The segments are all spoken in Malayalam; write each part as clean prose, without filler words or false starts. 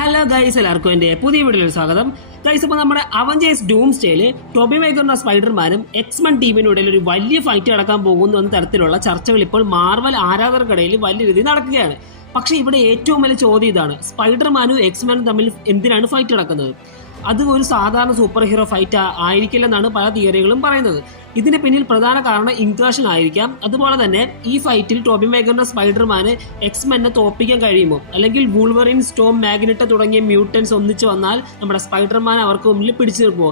ഹലോ ഗൈസ്, എല്ലാവർക്കും എൻ്റെ പുതിയ വീഡിയോയിൽ സ്വാഗതം. ഗൈസ്, ഇപ്പോൾ നമ്മുടെ അവഞ്ചേഴ്സ് ഡൂംസ്ഡേയിൽ ടോബി മേഗറിന്റെ സ്പൈഡർമാനും എക്സ്മെൻ ടീമിനിടയിൽ ഒരു വലിയ ഫൈറ്റ് നടക്കാൻ പോകുന്നു എന്ന തരത്തിലുള്ള ചർച്ചകൾ ഇപ്പോൾ മാർവൽ ആരാധകർക്കിടയിൽ വലിയ രീതിയിൽ നടക്കുകയാണ്. പക്ഷേ ഇവിടെ ഏറ്റവും വലിയ ചോദ്യം ഇതാണ്: സ്പൈഡർമാനും എക്സ്മെനും തമ്മിൽ എന്തിനാണ് ഫൈറ്റ് നടക്കുന്നത്? അത് ഒരു സാധാരണ സൂപ്പർ ഹീറോ ഫൈറ്റ് ആയിരിക്കില്ലെന്നാണ് പല തിയറികളും പറയുന്നത്. ഇതിന് പിന്നിൽ പ്രധാന കാരണം ഇൻക്വേഷൻ ആയിരിക്കാം. അതുപോലെ തന്നെ ഈ ഫൈറ്റിൽ ടോബി മേഗറിന്റെ സ്പൈഡർമാന് എക്സ്മെനെ തോൽപ്പിക്കാൻ കഴിയുമോ, അല്ലെങ്കിൽ വൂൾവറിൻ, സ്റ്റോം, മാഗ്നറ്റോ തുടങ്ങിയ മ്യൂട്ടൻസ് ഒന്നിച്ചു വന്നാൽ നമ്മുടെ സ്പൈഡർമാൻ അവർക്ക് മുന്നിൽ പിടിച്ചു നിൽക്കുമോ?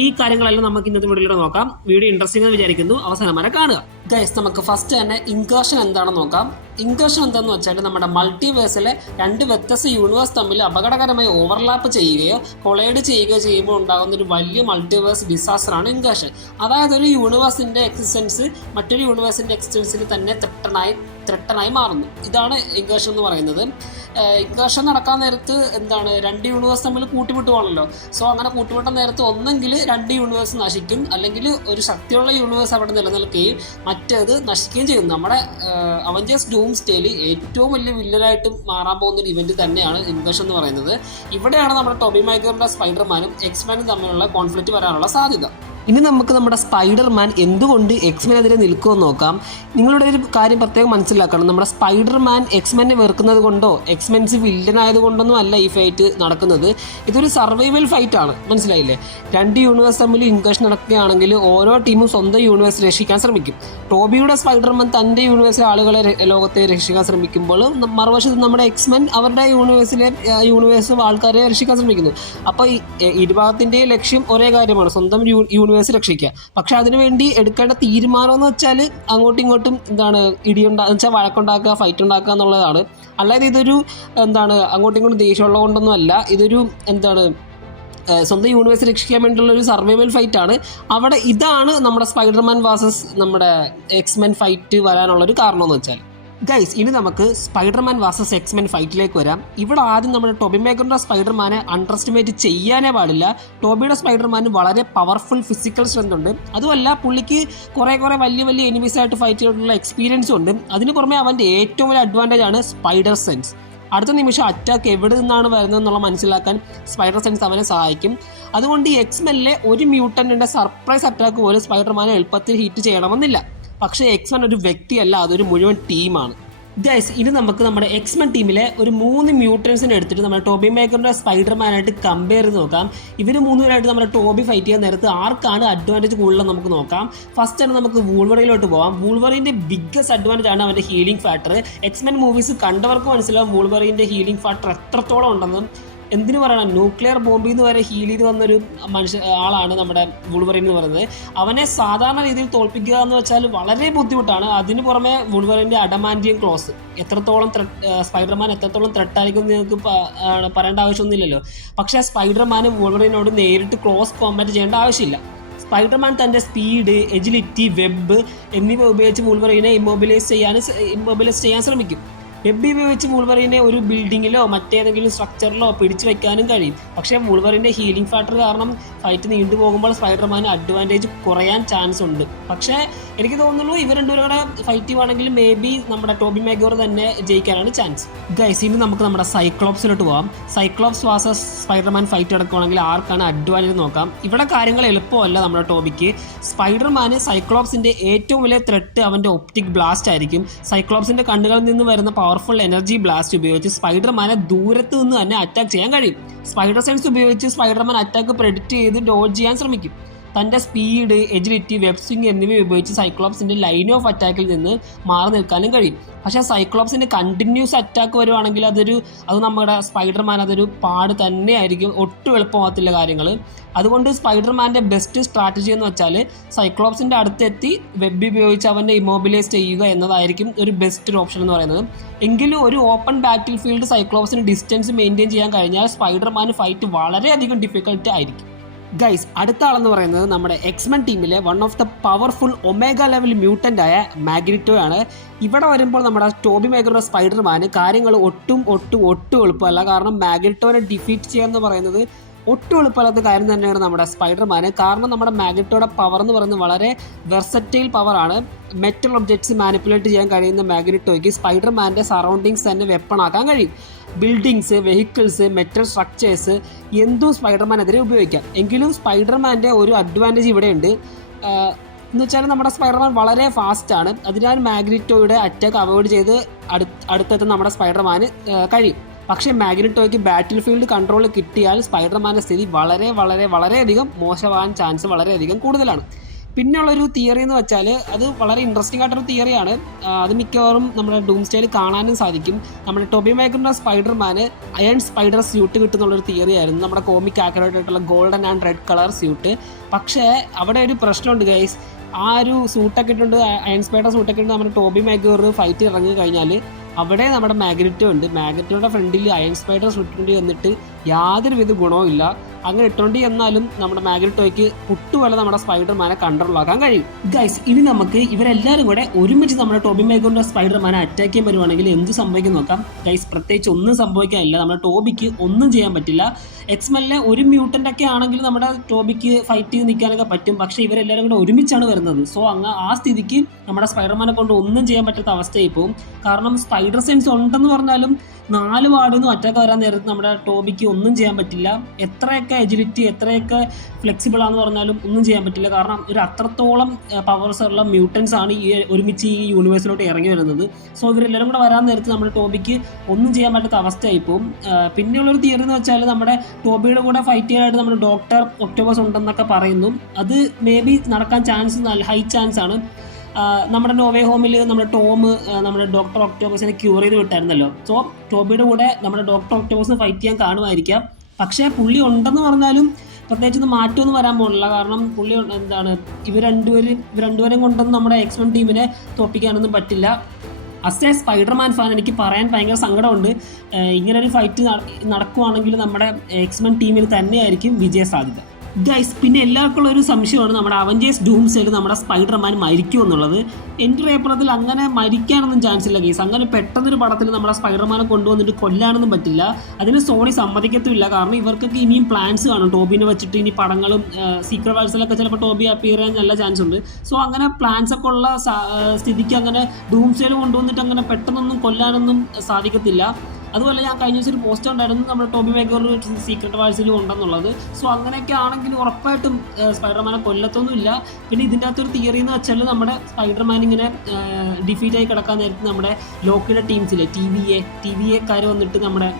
ഈ കാര്യങ്ങളെല്ലാം നമുക്ക് ഇന്നത്തെ വീഡിയോയിലൂടെ നോക്കാം. വീഡിയോ ഇൻട്രസ്റ്റിംഗ് എന്ന് വിചാരിക്കുന്നു. അവസാനം വരെ കാണുക. ഗൈസ്, നമുക്ക് ഫസ്റ്റ് തന്നെ ഇൻക്വേഷൻ എന്താണെന്ന് നോക്കാം. ഇൻക്വേഷൻ എന്താണെന്ന് വെച്ചാൽ നമ്മുടെ മൾട്ടിവേഴ്സിലെ രണ്ട് വ്യത്യസ്ത യൂണിവേഴ്സ് തമ്മിൽ അപകടകരമായി ഓവർലാപ്പ് ചെയ്യുകയോ കൊളൈഡ് ചെയ്യുകയോ ചെയ്യുമ്പോൾ ഉണ്ടാകുന്ന ഒരു വലിയ മൾട്ടിവേഴ്സ് ഡിസാസ്റ്റർ ആണ് ഇൻക്വേഷൻ. അതായത് ഒരു യൂണിവേഴ്സിന്റെ എക്സിസ്റ്റൻസ് മറ്റൊരു യൂണിവേഴ്സിന്റെ എക്സിസ്റ്റൻസിന് തന്നെ ത്രട്ടനായി മാറുന്നു. ഇതാണ് ഇൻക്വേഷൻ എന്ന് പറയുന്നത്. ഇൻക്വേഷൻ നടക്കാൻ നേരത്ത് രണ്ട് യൂണിവേഴ്സ് തമ്മിൽ കൂട്ടിമുട്ട് പോകണമല്ലോ. സോ അങ്ങനെ കൂട്ടിമുട്ട നേരത്ത് ഒന്നെങ്കിൽ രണ്ട് യൂണിവേഴ്സ് നശിക്കും, അല്ലെങ്കിൽ ഒരു ശക്തിയുള്ള യൂണിവേഴ്സ് അവിടെ നിലനിൽക്കുകയും മറ്റേത് നശിക്കുകയും ചെയ്യും. നമ്മുടെ അവഞ്ചേഴ്സ് ഡൂംസ്ഡേയിൽ ഏറ്റവും വലിയ വില്ലനായിട്ട് മാറാൻ പോകുന്ന ഒരു ഇവന്റ് തന്നെയാണ് ഇൻക്വേഷൻ എന്ന് പറയുന്നത്. ഇവിടെയാണ് നമ്മുടെ ടോബി മേഗറിന്റെ സ്പൈഡർമാനും എക്സ്മെനും തമ്മിലുള്ള കോൺഫ്ലിക്റ്റ് വരാനുള്ള സാധ്യത. ഇനി നമുക്ക് നമ്മുടെ സ്പൈഡർമാൻ എന്തുകൊണ്ട് എക്സ്മെനെതിരെ നിൽക്കുമെന്ന് നോക്കാം. നിങ്ങളുടെ ഒരു കാര്യം പ്രത്യേകം മനസ്സിലാക്കണം. നമ്മുടെ സ്പൈഡർമാൻ എക്സ്മെനെ വെറുക്കുന്നത് കൊണ്ടോ എക്സ്മെൻസ് വില്ലനായത് കൊണ്ടൊന്നും അല്ല ഈ ഫൈറ്റ് നടക്കുന്നത്. ഇതൊരു സർവൈവൽ ഫൈറ്റ് ആണ്, മനസ്സിലായില്ലേ? രണ്ട് യൂണിവേഴ്സ് തമ്മിൽ ഇൻക്വേഷൻ നടക്കുകയാണെങ്കിൽ ഓരോ ടീമും സ്വന്തം യൂണിവേഴ്സ് രക്ഷിക്കാൻ ശ്രമിക്കും. ടോബിയുടെ സ്പൈഡർമാൻ തൻ്റെ യൂണിവേഴ്സിലെ ആളുകളെ ലോകത്തെ രക്ഷിക്കാൻ ശ്രമിക്കുമ്പോൾ മറുവശത്ത് നമ്മുടെ എക്സ്മെൻ അവരുടെ യൂണിവേഴ്സ് ആൾക്കാരെ രക്ഷിക്കാൻ ശ്രമിക്കുന്നു. അപ്പോൾ ഇരുഭാഗത്തിൻ്റെയും ലക്ഷ്യം ഒരേ കാര്യമാണ്: സ്വന്തം യൂണിവേഴ്സ് രക്ഷിക്കുക. പക്ഷെ അതിനുവേണ്ടി എടുക്കേണ്ട തീരുമാനം എന്ന് വെച്ചാൽ അങ്ങോട്ടും ഇങ്ങോട്ടും വഴക്കുണ്ടാക്കുക, ഫൈറ്റ് ഉണ്ടാക്കുക എന്നുള്ളതാണ്. അല്ലാതെ ഇതൊരു അങ്ങോട്ടും ഇങ്ങോട്ടും ദേഷ്യമുള്ളത് കൊണ്ടൊന്നും അല്ല. ഇതൊരു സ്വന്തം യൂണിവേഴ്സ് രക്ഷിക്കാൻ വേണ്ടിയുള്ള ഒരു സർവൈവൽ ഫൈറ്റ് ആണ്. അവിടെ ഇതാണ് നമ്മുടെ സ്പൈഡർമാൻ വേഴ്സസ് നമ്മുടെ എക്സ്മെൻ ഫൈറ്റ് വരാനുള്ളൊരു കാരണം എന്ന് വെച്ചാൽ. ഗൈസ്, ഇനി നമുക്ക് സ്പൈഡർമാൻ വേഴ്സസ് എക്സ്മെൻ ഫൈറ്റിലേക്ക് വരാം. ഇവിടെ ആദ്യം നമ്മുടെ ടോബി മേഗറിന്റെ സ്പൈഡർമാനെ അണ്ടർ എസ്റ്റിമേറ്റ് ചെയ്യാനേ പാടില്ല. ടോബിയുടെ സ്പൈഡർമാന് വളരെ പവർഫുൾ ഫിസിക്കൽ സ്ട്രെങ്ത് ഉണ്ട്. അതുമല്ല, പുള്ളിക്ക് കുറേ വലിയ വലിയ എനിമീസായിട്ട് ഫൈറ്റ് ചെയ്തിട്ടുള്ള എക്സ്പീരിയൻസും ഉണ്ട്. അതിന് പുറമെ അവൻ്റെ ഏറ്റവും വലിയ അഡ്വാൻറ്റേജ് ആണ് സ്പൈഡർ സെൻസ്. അടുത്ത നിമിഷം അറ്റാക്ക് എവിടെ നിന്നാണ് വരുന്നതെന്നുള്ള മനസ്സിലാക്കാൻ സ്പൈഡർ സെൻസ് അവനെ സഹായിക്കും. അതുകൊണ്ട് ഈ എക്സ്മെനിലെ ഒരു മ്യൂട്ടന്റിന്റെ സർപ്രൈസ് അറ്റാക്ക് പോലും സ്പൈഡർമാനെ എളുപ്പത്തിൽ ഹിറ്റ് ചെയ്യണമെന്നില്ല. പക്ഷേ എക്സ്മെൻ ഒരു വ്യക്തിയല്ല, അതൊരു മുഴുവൻ ടീമാണ്. ഗൈസ്, ഇനി നമുക്ക് നമ്മുടെ എക്സ്മെൻ ടീമിലെ ഒരു 3 മ്യൂട്ടൻസിനെ എടുത്തിട്ട് നമ്മുടെ ടോബി മേഗറിന്റെ സ്പൈഡർമാനായിട്ട് കമ്പയർ ചെയ്ത് നോക്കാം. ഇവർ 3 പേരായിട്ട് നമ്മുടെ ടോബി ഫൈറ്റ് ചെയ്യാൻ നേരത്ത് ആർക്കാണ് അഡ്വാൻറ്റേജ് കൂടുതൽ നമുക്ക് നോക്കാം. ഫസ്റ്റ് ആണ് നമുക്ക് വൂൾവറിനിലോട്ട് പോകാം. വൂൾവറിന്റെ ബിഗ്ഗസ്റ്റ് അഡ്വാൻറ്റേജ് ആണ് അവൻ്റെ ഹീലിംഗ് ഫാക്ടർ. എക്സ്മെൻ മൂവീസ് കണ്ടവർക്ക് മനസ്സിലാവും വൂൾവറിന്റെ ഹീലിംഗ് ഫാക്ടർ എത്രത്തോളം ഉണ്ടെന്നും. എന്തിനു പറയണം, ന്യൂക്ലിയർ ബോംബിൽ നിന്ന് വരെ ഹീൽ ചെയ്ത് വന്നൊരു ആളാണ് നമ്മുടെ വൂൾവറിൻ എന്ന് പറയുന്നത്. അവനെ സാധാരണ രീതിയിൽ തോൽപ്പിക്കുക എന്ന് വെച്ചാൽ വളരെ ബുദ്ധിമുട്ടാണ്. അതിന് പുറമെ വൂൾവറിൻ്റെ അഡമാൻഡിയം ക്ലോസ് എത്രത്തോളം സ്പൈഡർമാൻ എത്രത്തോളം ത്രെട്ടായിരിക്കും നിങ്ങൾക്ക് പറയേണ്ട ആവശ്യമൊന്നുമില്ലല്ലോ. പക്ഷേ സ്പൈഡർമാന് വൂൾവറിനോട് നേരിട്ട് ക്ലോസ് കോമ്പാറ്റ് ചെയ്യേണ്ട ആവശ്യമില്ല. സ്പൈഡർമാൻ തൻ്റെ സ്പീഡ്, എജിലിറ്റി, വെബ് എന്നിവ ഉപയോഗിച്ച് വൂൾവറിനെ ഇമ്മൊബിലൈസ് ചെയ്യാൻ ശ്രമിക്കും. വെബ് ഉപയോഗിച്ച് വൂൾവറിനെ ഒരു ബിൽഡിങ്ങിലോ മറ്റേതെങ്കിലും സ്ട്രക്ചറിലോ പിടിച്ചു വെക്കാനും കഴിയും. പക്ഷേ വൂൾവറിൻ്റെ ഹീലിംഗ് ഫാക്ടർ കാരണം ഫൈറ്റ് നീണ്ടു പോകുമ്പോൾ സ്പൈഡർമാന് അഡ്വാൻറ്റേജ് കുറയാൻ ചാൻസ് ഉണ്ട്. പക്ഷേ എനിക്ക് തോന്നുന്നു ഇവർ രണ്ടുപേരും കൂടെ ഫൈറ്റ് ചെയ്യുവാണെങ്കിൽ മേ ബി നമ്മുടെ ടോബി മേഗർ തന്നെ ജയിക്കാനാണ് ചാൻസ്. ഗൈസ്, ഇനി നമുക്ക് നമ്മുടെ സൈക്ലോപ്സിലോട്ട് പോകാം. സൈക്ലോപ്സ് വേഴ്സസ് സ്പൈഡർമാൻ ഫൈറ്റ് നടക്കുവാണെങ്കിൽ ആർക്കാണ് അഡ്വാൻറ്റേജ് നോക്കാം. ഇവിടെ കാര്യങ്ങൾ എളുപ്പമല്ല നമ്മുടെ ടോബിക്ക്. സ്പൈഡർമാന് സൈക്ലോപ്സിൻ്റെ ഏറ്റവും വലിയ ത്രെട്ട് അവൻ്റെ ഒപ്റ്റിക് ബ്ലാസ്റ്റ് ആയിരിക്കും. സൈക്ലോപ്സിൻ്റെ കണ്ണുകളിൽ നിന്ന് വരുന്ന പവർഫുൾ എനർജി ബ്ലാസ്റ്റ് ഉപയോഗിച്ച് സ്പൈഡർമാനെ ദൂരത്ത് നിന്ന് തന്നെ അറ്റാക്ക് ചെയ്യാൻ കഴിയും. സ്പൈഡർ സെൻസ് ഉപയോഗിച്ച് സ്പൈഡർമാൻ അറ്റാക്ക് പ്രെഡിക്റ്റ് ചെയ്ത് ഡോഡ്ജ് ചെയ്യാൻ ശ്രമിക്കും. തൻ്റെ സ്പീഡ്, എജിലിറ്റി, വെബ് സ്വിംഗ് എന്നിവ ഉപയോഗിച്ച് സൈക്ലോപ്സിൻ്റെ ലൈൻ ഓഫ് അറ്റാക്കിൽ നിന്ന് മാറി നിൽക്കാനും കഴിയും. പക്ഷേ സൈക്ലോപ്സിൻ്റെ കണ്ടിന്യൂസ് അറ്റാക്ക് വരുവാണെങ്കിൽ അത് നമ്മുടെ സ്പൈഡർമാൻ അതൊരു പാട് തന്നെയായിരിക്കും. ഒട്ടും എളുപ്പമാകത്തില്ല കാര്യങ്ങൾ. അതുകൊണ്ട് സ്പൈഡർമാൻ്റെ ബെസ്റ്റ് സ്ട്രാറ്റജി എന്ന് വെച്ചാൽ സൈക്ലോപ്സിൻ്റെ അടുത്തെത്തി വെബ് ഉപയോഗിച്ച് അവനെ ഇമ്മൊബിലൈസ് ചെയ്യുക എന്നതായിരിക്കും ഒരു ബെസ്റ്റ് ഓപ്ഷൻ എന്ന് പറയുന്നത്. എങ്കിലും ഒരു ഓപ്പൺ ബാറ്റിൽ ഫീൽഡ് സൈക്ലോപ്സിന് ഡിസ്റ്റൻസ് മെയിൻറ്റെയിൻ ചെയ്യാൻ കഴിഞ്ഞാൽ സ്പൈഡർമാന് ഫൈറ്റ് വളരെയധികം ഡിഫിക്കൽട്ട് ആയിരിക്കും. ഗൈസ്, അടുത്ത ആളെന്ന് പറയുന്നത് നമ്മുടെ എക്സ്മെൻ ടീമിലെ one of the powerful omega level mutant ആയ മാഗ്നറ്റോ ആണ്. ഇവിടെ വരുമ്പോൾ നമ്മുടെ ടോബി മേഗറുടെ സ്പൈഡർമാന് കാര്യങ്ങൾ ഒട്ടും എളുപ്പമല്ല. കാരണം മാഗ്നറ്റോനെ ഡിഫീറ്റ് ചെയ്യുക എന്ന് പറയുന്നത് ഒട്ടും എളുപ്പമില്ലാത്ത കാര്യം തന്നെയാണ് നമ്മുടെ സ്പൈഡർമാന്. കാരണം നമ്മുടെ മാഗ്നറ്റോയുടെ പവർ എന്ന് പറയുന്നത് വളരെ വെർസറ്റൈൽ പവറാണ്. മെറ്റൽ ഒബ്ജക്ട്സ് മാനിപ്പുലേറ്റ് ചെയ്യാൻ കഴിയുന്ന മാഗ്നറ്റോയ്ക്ക് സ്പൈഡർമാൻ്റെ സറൗണ്ടിങ്സ് തന്നെ വെപ്പണാക്കാൻ കഴിയും. ബിൽഡിങ്സ്, വെഹിക്കിൾസ്, മെറ്റൽ സ്ട്രക്ചേഴ്സ് എന്തും സ്പൈഡർമാനെതിരെ ഉപയോഗിക്കാം. എങ്കിലും സ്പൈഡർമാൻ്റെ ഒരു അഡ്വാൻറ്റേജ് ഇവിടെയുണ്ട്. എന്ന് വെച്ചാൽ നമ്മുടെ സ്പൈഡർമാൻ വളരെ ഫാസ്റ്റാണ്. അതിനാൽ മാഗ്നിറ്റോയുടെ അറ്റാക്ക് അവോയ്ഡ് ചെയ്ത് അടുത്തെത്തുന്ന നമ്മുടെ സ്പൈഡർമാന് കഴിയും. പക്ഷേ മാഗ്നിറ്റോയ്ക്ക് ബാറ്റിൽ ഫീൽഡ് കൺട്രോൾ കിട്ടിയാൽ സ്പൈഡർമാൻ്റെ സ്ഥിതി വളരെ വളരെ വളരെയധികം മോശമാകാൻ ചാൻസ് വളരെയധികം കൂടുതലാണ്. പിന്നെയുള്ളൊരു തിയറി എന്ന് വെച്ചാൽ അത് വളരെ ഇൻട്രസ്റ്റിംഗ് ആയിട്ടൊരു തിയറിയാണ്. അത് മിക്കവാറും നമ്മുടെ ഡൂംസ്റ്റേയിൽ കാണാനും സാധിക്കും. നമ്മുടെ ടോബി മാഗ്വയറിന്റെ സ്പൈഡർമാന് അയൺ സ്പൈഡർ സ്യൂട്ട് കിട്ടുന്നുള്ളൊരു തിയറി ആയിരുന്നു, നമ്മുടെ കോമിക് ആക്യുറേറ്റ് ആയിട്ടുള്ള golden and red colour suit. പക്ഷേ അവിടെ ഒരു പ്രശ്നമുണ്ട് ഗൈസ്. ആ ഒരു സൂട്ടൊക്കെ ഇട്ടുണ്ട്, അയൺ സ്പൈഡർ സൂട്ടൊക്കെ ഇട്ടുണ്ട് നമ്മുടെ ടോബി മാഗ്വയർ ഫൈറ്റ് ഇറങ്ങി കഴിഞ്ഞാൽ അവിടെ നമ്മുടെ മാഗ്നിറ്റോ ഉണ്ട്. മാഗ്നിറ്റോയുടെ ഫ്രണ്ടിൽ അയൺ സ്പൈഡർ സ്യൂട്ടിൻ്റെ വന്നിട്ട് യാതൊരുവിധ ഗുണവും ഇല്ല. അങ്ങനെ ഇട്ടുകൊണ്ട് എന്നാലും നമ്മുടെ മാഗ്നിറ്റോയ്ക്ക് പുട്ടുപോലെ നമ്മുടെ സ്പൈഡർമാനെ കൺട്രോളാക്കാൻ കഴിയും. ഗൈസ്, ഇനി നമുക്ക് ഇവരെല്ലാവരും കൂടെ ഒരുമിച്ച് നമ്മുടെ ടോബി മാഗ്വയറിന്റെ സ്പൈഡർമാനെ അറ്റാക്ക് ചെയ്യാൻ വരുവാണെങ്കിൽ എന്ത് സംഭവിക്കും നോക്കാം. ഗൈസ്, പ്രത്യേകിച്ച് ഒന്നും സംഭവിക്കാനില്ല. നമ്മുടെ ടോബിക്ക് ഒന്നും ചെയ്യാൻ പറ്റില്ല. എക്സ്മെല്ലിലെ ഒരു മ്യൂട്ടൻ്റ് ഒക്കെ ആണെങ്കിൽ നമ്മുടെ ടോബിക്ക് ഫൈറ്റ് ചെയ്ത് നിൽക്കാനൊക്കെ പറ്റും. പക്ഷേ ഇവരെല്ലാവരും കൂടെ ഒരുമിച്ചാണ് വരുന്നത്. സോ ആ സ്ഥിതിക്ക് നമ്മുടെ സ്പൈഡർമാനെ കൊണ്ട് ഒന്നും ചെയ്യാൻ പറ്റാത്ത അവസ്ഥയായി പോകും. കാരണം സ്പൈഡർ സെൻസ് ഉണ്ടെന്ന് പറഞ്ഞാലും 4 വാർഡിൽ നിന്ന് അറ്റാക്ക് വരാൻ നേരത്ത് നമ്മുടെ ടോബിക്ക് ഒന്നും ചെയ്യാൻ പറ്റില്ല. എത്രയൊക്കെ എജിലിറ്റി, എത്രയൊക്കെ ഫ്ലെക്സിബിൾ ആണെന്ന് പറഞ്ഞാലും ഒന്നും ചെയ്യാൻ പറ്റില്ല. കാരണം ഒരു അത്രത്തോളം പവേഴ്സ് ഉള്ള മ്യൂട്ടൻസ് ആണ് ഒരുമിച്ച് ഈ യൂണിവേഴ്സിലോട്ട് ഇറങ്ങി വരുന്നത്. സോ ഇവരെല്ലാവരും കൂടെ വരാൻ നേരത്ത് നമ്മുടെ ടോബിക്ക് ഒന്നും ചെയ്യാൻ പറ്റാത്ത അവസ്ഥയായി പോകും. പിന്നെയുള്ളൊരു തിയറി എന്ന് വെച്ചാൽ നമ്മുടെ ടോബിയുടെ കൂടെ ഫൈറ്റ് ചെയ്യാനായിട്ട് നമ്മുടെ ഡോക്ടർ ഒക്ടോബസ് ഉണ്ടെന്നൊക്കെ പറയുന്നു. അത് മേ ബി നടക്കാൻ ചാൻസ് നല്ല ഹൈ ചാൻസ് ആണ്. നമ്മുടെ നോവേ ഹോമിൽ നമ്മുടെ ടോം നമ്മുടെ ഡോക്ടർ ഒക്ടോബസിനെ ക്യൂർ ചെയ്ത് വിട്ടായിരുന്നല്ലോ. സോ ടോബിയുടെ കൂടെ നമ്മുടെ ഡോക്ടർ ഒക്ടോബസിന് ഫൈറ്റ് ചെയ്യാൻ കാണുമായിരിക്കാം. പക്ഷേ പുള്ളി ഉണ്ടെന്ന് പറഞ്ഞാലും പ്രത്യേകിച്ച് മാറ്റമൊന്നും വരാൻ പോകുന്നില്ല. കാരണം പുള്ളി ഇവർ രണ്ടുപേരും കൊണ്ടൊന്നും നമ്മുടെ എക്സ്മെൻ ടീമിനെ തോൽപ്പിക്കാനൊന്നും പറ്റില്ല. അസ് എ സ്പൈഡർമാൻ ഫാൻ എനിക്ക് പറയാൻ ഭയങ്കര സങ്കടമുണ്ട്. ഇങ്ങനൊരു ഫൈറ്റ് നടക്കുവാണെങ്കിൽ നമ്മുടെ എക്സ്മെൻ ടീമിന് തന്നെയായിരിക്കും വിജയ സാധ്യത. ഗൈസ്, പിന്നെ എല്ലാവർക്കും ഒരു സംശയമാണ് നമ്മുടെ അവഞ്ചേഴ്സ് ഡൂംസ്റ്റേയിൽ നമ്മുടെ സ്പൈഡർമാൻ മരിക്കും എന്നുള്ളത്. എൻ്റെ ഒരു അഭിപ്രായത്തിൽ അങ്ങനെ മരിക്കാനൊന്നും ചാൻസ് ഇല്ല ഗൈസ്. അങ്ങനെ പെട്ടെന്നൊരു പടത്തിൽ നമ്മുടെ സ്പൈഡർമാനെ കൊണ്ടുവന്നിട്ട് കൊല്ലാനൊന്നും പറ്റില്ല. അതിന് സോണി സമ്മതിക്കത്തുമില്ല. കാരണം ഇവർക്കൊക്കെ ഇനിയും പ്ലാൻസ് കാണും ടോബിനെ വെച്ചിട്ട്. ഇനി പടങ്ങളും സീക്രട്ട് വാഴ്സിലൊക്കെ ചിലപ്പോൾ ടോബി അപ്പിയർ ചെയ്യാൻ നല്ല ചാൻസ് ഉണ്ട്. സോ അങ്ങനെ പ്ലാൻസ് ഒക്കെ ഉള്ള സ്ഥിതിക്ക് അങ്ങനെ ഡൂംസ്റ്റേയിൽ കൊണ്ടുവന്നിട്ട് അങ്ങനെ പെട്ടെന്നൊന്നും കൊല്ലാനൊന്നും സാധിക്കത്തില്ല. അതുപോലെ ഞാൻ കഴിഞ്ഞ ദിവസം ഒരു പോസ്റ്റ് ഉണ്ടായിരുന്നു നമ്മുടെ ടോബി മാഗ്വയർ സീക്രട്ട് വാഴ്സിൽ ഉണ്ടെന്നുള്ളത്. സോ അങ്ങനെയൊക്കെ ആണെങ്കിൽ ഉറപ്പായിട്ടും സ്പൈഡർമാനെ കൊല്ലത്തൊന്നുമില്ല. പിന്നെ ഇതിൻ്റെ അകത്തൊരു തിയറി എന്ന് വെച്ചാൽ നമ്മുടെ സ്പൈഡർമാൻ ഇങ്ങനെ ഡിഫീറ്റായി കിടക്കാൻ നേരത്ത് നമ്മുടെ ലോക്കിയുടെ ടീംസിലെ ടി വി എക്കാർ വന്നിട്ട് നമ്മുടെ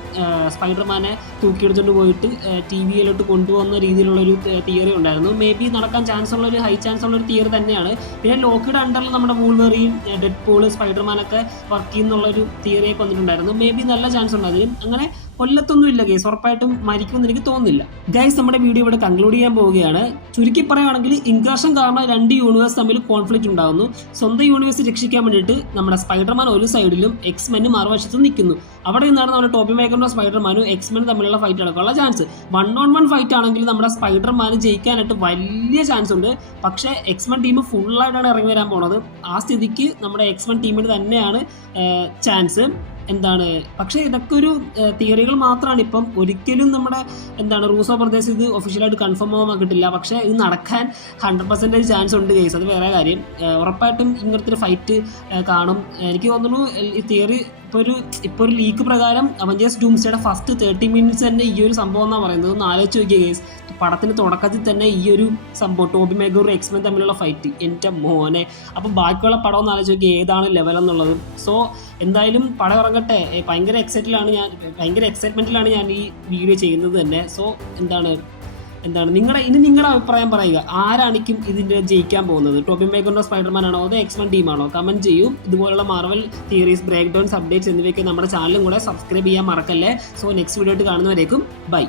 സ്പൈഡർമാനെ തൂക്കിയെടുത്തുകൊണ്ട് പോയിട്ട് TV-യിലോട്ട് കൊണ്ടുപോകുന്ന രീതിയിലുള്ളൊരു തിയറി ഉണ്ടായിരുന്നു. മേ ബി നടക്കാൻ ചാൻസ് ഉള്ളൊരു ഹൈ ചാൻസ് ഉള്ളൊരു തിയറി തന്നെയാണ്. പിന്നെ ലോക്കിയുടെ അണ്ടറിൽ നമ്മുടെ വൂൾവെറിൻ, ഡെഡ്പൂൾ, സ്പൈഡർമാനൊക്കെ വർക്ക് ചെയ്യുന്നുള്ളൊരു തിയറിയൊക്കെ വന്നിട്ടുണ്ടായിരുന്നു. മേ ബി നല്ല ചാൻസ് ഉണ്ട്. അതിലും അങ്ങനെ കൊല്ലത്തൊന്നും ഇല്ല ഗൈസ്. ഉറപ്പായിട്ടും മരിക്കുമെന്ന് എനിക്ക് തോന്നുന്നില്ല. ഗൈസ്, നമ്മുടെ വീഡിയോ ഇവിടെ കൺക്ലൂഡ് ചെയ്യാൻ പോവുകയാണ്. ചുരുക്കി പറയുകയാണെങ്കിൽ ഇൻക്രാഷൻ കാരണം 2 യൂണിവേഴ്സ് തമ്മിൽ കോൺഫ്ലിക്റ്റ് ഉണ്ടാകുന്നു. സ്വന്തം യൂണിവേഴ്സ് രക്ഷിക്കാൻ വേണ്ടിയിട്ട് നമ്മുടെ സ്പൈഡർമാൻ ഒരു സൈഡിലും എക്സ്മെനും മറുവശത്തും നിൽക്കുന്നു. അവിടെ നിന്നാണ് നമ്മുടെ ടോബി മാഗ്വയറിന്റെ സ്പൈഡർമാനും എക്സ്മെനും തമ്മിലുള്ള ഫൈറ്റ് നടക്കാനുള്ള ചാൻസ്. 1-on-1 ഫൈറ്റ് ആണെങ്കിൽ നമ്മുടെ സ്പൈഡർമാന് ജയിക്കാനായിട്ട് വലിയ ചാൻസ് ഉണ്ട്. പക്ഷേ എക്സ്മെൻ ടീം ഫുള്ളായിട്ടാണ് ഇറങ്ങി വരാൻ പോണത്. ആ സ്ഥിതിക്ക് നമ്മുടെ എക്സ്മെൻ ടീമിന് തന്നെയാണ് ചാൻസ്. പക്ഷേ ഇതൊക്കെ ഒരു തിയറികൾ മാത്രമാണ്. ഇപ്പം ഒരിക്കലും നമ്മുടെ റൂസോ ബ്രദേഴ്സ് ഇത് ഒഫീഷ്യലായിട്ട് കൺഫേം ആവാൻ കിട്ടില്ല. പക്ഷേ ഇത് നടക്കാൻ 100% ചാൻസ് ഉണ്ട് കേസ്. അത് വേറെ കാര്യം. ഉറപ്പായിട്ടും ഇങ്ങനത്തെ ഒരു ഫൈറ്റ് കാണും. എനിക്ക് തോന്നുന്നു ഈ തിയറി ഇപ്പോൾ ഒരു ലീക്ക് പ്രകാരം അവഞ്ചേഴ്സ് ഡൂംസ്റ്റേയുടെ ഫസ്റ്റ് 30 മിനിറ്റ്സ് തന്നെ ഈ ഒരു സംഭവം എന്നാണ് പറയുന്നത്. ഒന്ന് ആലോചിച്ച് നോക്കിയ കേസ്. പടത്തിന് തുടക്കത്തിൽ തന്നെ ഈ ഒരു സംഭവം ടോബി മാഗ്വയർ എക്സ്മെൻ തമ്മിലുള്ള ഫൈറ്റ്, എൻ്റെ മോനെ. അപ്പം ബാക്കിയുള്ള പടം ഒന്ന് ആലോചിച്ച് നോക്കി ഏതാണ് ലെവൽ എന്നുള്ളത്. സോ എന്തായാലും പടം ഇറങ്ങട്ടെ. ഭയങ്കര എക്സൈറ്റ്മെൻറ്റിലാണ് ഞാൻ ഈ വീഡിയോ ചെയ്യുന്നത് തന്നെ. സോ നിങ്ങളുടെ അഭിപ്രായം പറയുക. ആരാണിക്കും ഇതിൻ്റെ ജയിക്കാൻ പോകുന്നത്? ടോബി മാഗ്വയറിന്റെ സ്പൈഡർമാൻ ആണോ അതോ എക്സ്മെൻ ടീമാണോ? കമൻറ്റ് ചെയ്യൂ. ഇതുപോലുള്ള Marvel theories, breakdowns, updates എന്നിവയ്ക്ക് നമ്മുടെ ചാനലും കൂടെ സബ്സ്ക്രൈബ് ചെയ്യാൻ മറക്കല്ലേ. സോ നെക്സ്റ്റ് വീഡിയോ ആയിട്ട് കാണുന്നവരേക്കും ബൈ.